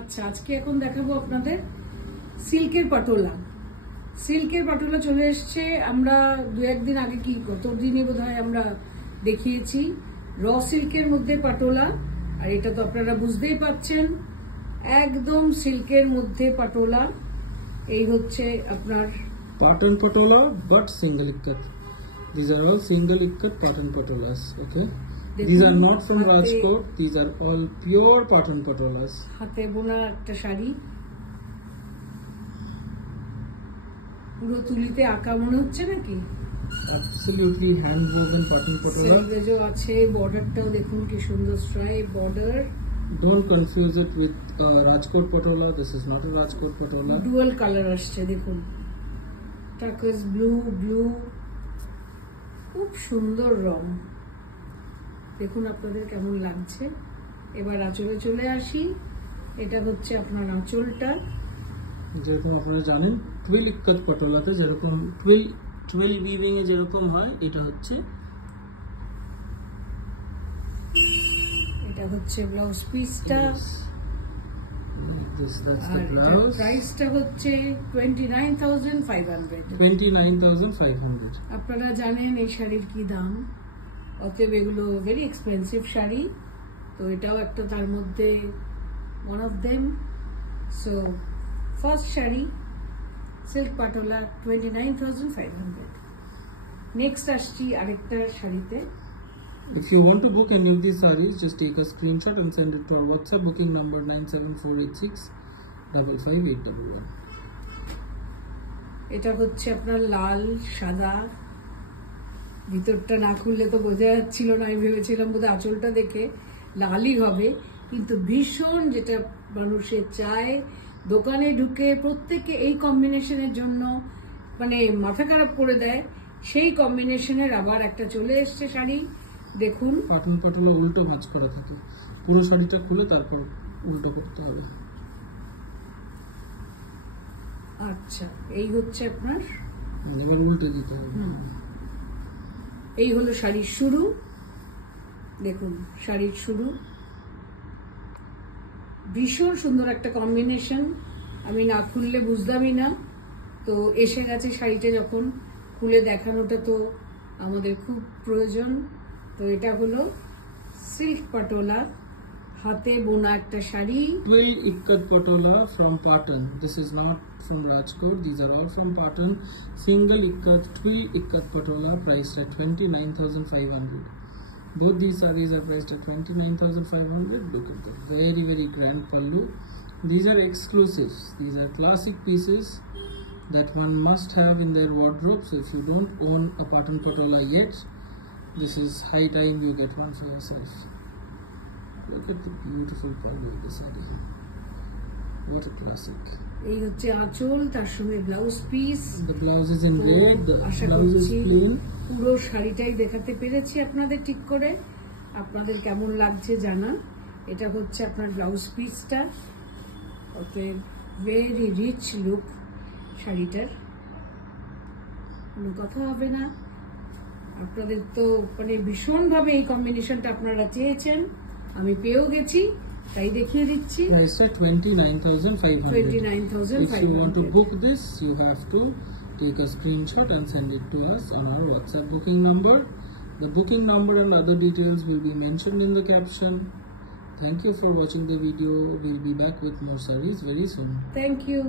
আচ্ছা, আজকে এখন দেখাবো আপনাদের সিল্কের পাটোলা। সিল্কের পাটোলা চলে এসছে। আমরা দু একদিন আগে কি গত দিনে বোধহয় আমরা দেখিয়েছি র সিল্কের মধ্যে পাটোলা, আর এটা তো আপনারা বুঝতেই পাচ্ছেন একদম সিল্কের মধ্যে পাটোলা। এই হচ্ছে আপনার pattern patola but single ikat. These are all single ikat pattern patolas. Okay, these are not from Rajkot. These are all pure pattern patolas. হাতে বোনা একটা শাড়ি, পুরো তুলিতে আঁকা মনে হচ্ছে নাকি? Absolutely hand woven pattern patola. সেলভেজও আছে, বর্ডারটাও দেখুন কি সুন্দর stripe border. Don't confuse it with Rajkot patola. This is not a Rajkot patola. Dual colour আসছে দেখুন, টার্কোয়েজ ব্লু, খুব সুন্দর রং। দেখুন আপনাদের কেমন লাগছে। এবার আঁচলে চলে আসি। এটা হচ্ছে আপনার আঁচলটা। যেরকম আপনারা জানেন টুইল ইক্কাত পাটোলাতে যেরকম টুইল উইভিং এ যেরকম হয়, এটা হচ্ছে ব্লাউজ পিসটা। প্রাইসটা হচ্ছে 29,500. আপনারা জানেন এই শাড়ির কি দাম, অতএব এগুলো ভেরি এক্সপেন্সিভ শাড়ি। তো এটাও একটা তার মধ্যে one of them. So first sari silk patola 29,500। Next আসছি আরেকটা শাড়িতে। If you want to book any of these sarees, just take a screenshot and send it to our WhatsApp booking number 97486555811. এটা হচ্ছে আপনার লাল সাদা, ভিতরটা না খুললে তো বোঝা যাচ্ছিল না। আমি ভেবেছিলাম বোধহয় আঁচলটা দেখে লালই হবে, কিন্তু ভীষণ যেটা মানুষের চায়। দোকানে ঢুকে প্রত্যেকে এই কম্বিনেশনের জন্য মানে মাথা খারাপ করে দেয়। সেই কম্বিনেশনের আবার একটা চলে এসছে শাড়ি। দেখুন পাটন পাটোলা উল্টো ভাঁজ করা থাকে, পুরো শাড়িটা খুলে তারপর উল্টো করতে হবে। আচ্ছা, এই হচ্ছে আপনার, এবার উল্টে দিতে হবে। এই হলো শাড়ির শুরু। দেখুন শাড়ির শুরু, ভীষণ সুন্দর একটা কম্বিনেশন। আমি না খুললে বুঝতামই না, তো এসে গেছে শাড়িটা, যখন খুলে দেখানোটা তো আমাদের খুব প্রয়োজন। তো এটা হলো সিল্ক পাটোলা, হাতে বোনা একটা sari. Twill ikat patola from Patan. This is not from Rajkot. These are all from Patan. Single ikat, twill ikat patola, priced at 29,500. Both these sarees are priced at 29,500. Look at the very, very grand pallu. These are exclusives. These are classic pieces that one must have in their wardrobe. So if you don't own a Patan patola yet, this is high time you get one for yourself. Look at the beautiful pallu of the saree. What a classic. এই হচ্ছে আঁচল, তার সঙ্গে blouse piece. The blouse is in red, the blouse is plain. পুরো শাড়িটাই দেখাতে পেরেছি আপনাদের ঠিক করে। আপনাদের কেমন লাগছে জানান। এটা হচ্ছে আপনার ব্লাউজ পিসটা। ওকে, ভেরি রিচ লুক শাড়িটার, কোনো কথা হবে না। আপনাদের তো মানে ভীষণভাবে এই কম্বিনেশনটা আপনারা চেয়েছেন, আমি পেয়েও গেছি, তাই দেখিয়ে দিচ্ছি। Price at 29,500. 29,500. If you want to book this, you have to take a screenshot and send it to us on our WhatsApp booking number. The booking number and other details will be mentioned in the caption. Thank you for watching the video. We'll be back with more sarees very soon. Thank you.